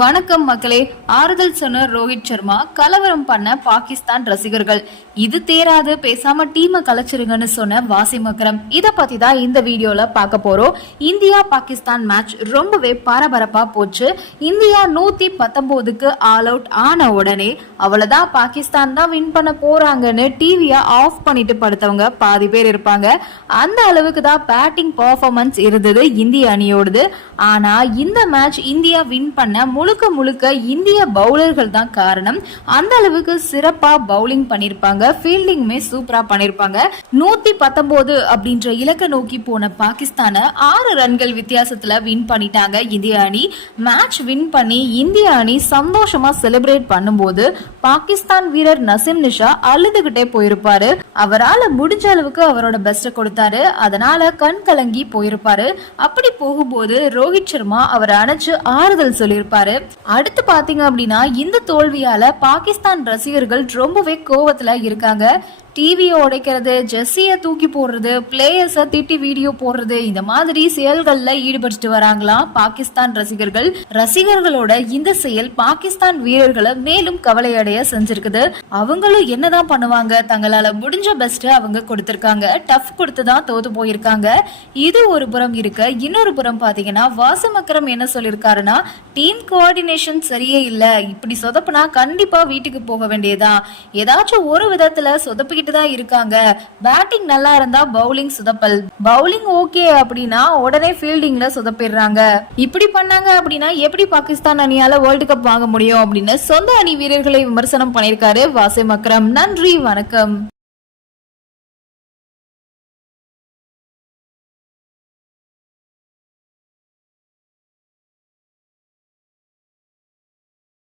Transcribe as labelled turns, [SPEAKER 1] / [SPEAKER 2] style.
[SPEAKER 1] வணக்கம் மக்களே. ஆறுதல் சொன்ன ரோஹித் சர்மா கலவரம் பண்ண பாகிஸ்தான் ரசிகர்கள். இது தேராது பேசாம டீமை கலைச்சிருங்கன்னு சொன்ன வாசிம் அக்ரம். இத பத்தி தான் இந்த வீடியோல பார்க்க போறோம். இந்தியா பாகிஸ்தான் மேட்ச் ரொம்பவே பரபரப்பா போச்சு. இந்தியா நூத்தி பத்தொன்பதுக்கு ஆல் அவுட் ஆன உடனே அவ்வளவுதான் பாகிஸ்தான் தான் வின் பண்ண போறாங்கன்னு டிவியை ஆஃப் பண்ணிட்டு படுத்தவங்க பாதி பேர் இருப்பாங்க. அந்த அளவுக்கு தான் பேட்டிங் பர்ஃபார்மன்ஸ் இருந்தது இந்திய அணியோடது. ஆனா இந்த மேட்ச் இந்தியா வின் பண்ண முழு முழுக்க முழுக்க இந்திய பவுலர்கள் தான் காரணம். அந்த அளவுக்கு சிறப்பா பவுலிங் பண்ணிருப்பாங்க. ஃபீல்டிங்குமே சூப்பரா பண்ணிருப்பாங்க. நூத்தி பத்தொன்பது அப்படின்ற இலக்க நோக்கி போன பாகிஸ்தானை ஆறு ரன்கள் வித்தியாசத்துல வின் பண்ணிட்டாங்க இந்திய அணி. மேட்ச் வின் பண்ணி இந்திய அணி சந்தோஷமா செலிப்ரேட் பண்ணும்போது பாகிஸ்தான் வீரர் நசிம் நிஷா அழுதுகிட்டே போயிருப்பாரு. அவரால முடிஞ்ச அளவுக்கு அவரோட பெஸ்ட கொடுத்தாரு. அதனால கண் கலங்கி போயிருப்பாரு. அப்படி போகும்போது ரோஹித் சர்மா அவரை அணைச்சு ஆறுதல் சொல்லியிருப்பாரு. அடுத்து பாத்தீங்க அப்படின்னா இந்த தோல்வியால பாகிஸ்தான் ரசிகர்கள் ரொம்பவே கோவத்துல இருக்காங்க. டிவியை உடைக்கிறது ஜெஸ்ஸியை தூக்கி போடுறது பிளேயர்ஸை திட்டி வீடியோ போடுறது இந்த மாதிரி செயல்களில் ஈடுபட்டு வராங்களாம் பாகிஸ்தான் ரசிகர்கள்? ரசிகர்களோட இந்த செயல் பாகிஸ்தான் வீரர்களை மேலும் கவலையடைய செஞ்சிருக்குது. அவங்களும் என்னதான் பண்ணுவாங்க? தங்களால முடிஞ்ச பெஸ்ட் அவங்க கொடுத்திருக்காங்க. டஃப் கொடுத்து தான் தோத்து போயிருக்காங்க. இது ஒரு புறம் இருக்க இன்னொரு புறம் பாத்தீங்கன்னா வாசமக்கரம் என்ன சொல்லியிருக்காருன்னா டீம் கோஆர்டினேஷன் சரியே இல்லை. இப்படி சொதப்புனா கண்டிப்பாக வீட்டுக்கு போக வேண்டியதான் ஏதாச்சும் ஒரு விதத்தில் சொதப்பிக்கிட்டு தான் இருக்காங்க. பேட்டிங் நல்லா இருந்தா பவுலிங் சொதப்பல். பவுலிங் ஓகே அப்படின்னா உடனே ஃபீல்டிங்ல சொதப்பிடுறாங்க. இப்படி பண்ணாங்க அப்படின்னா எப்படி பாகிஸ்தான் அணியால வேர்ல்டு கப் வாங்க முடியும் அப்படின்னு சொந்த அணி வீரர்களை விமர்சனம் பண்ணியிருக்காரு வாசிம் அக்ரம் நன்றி வணக்கம்.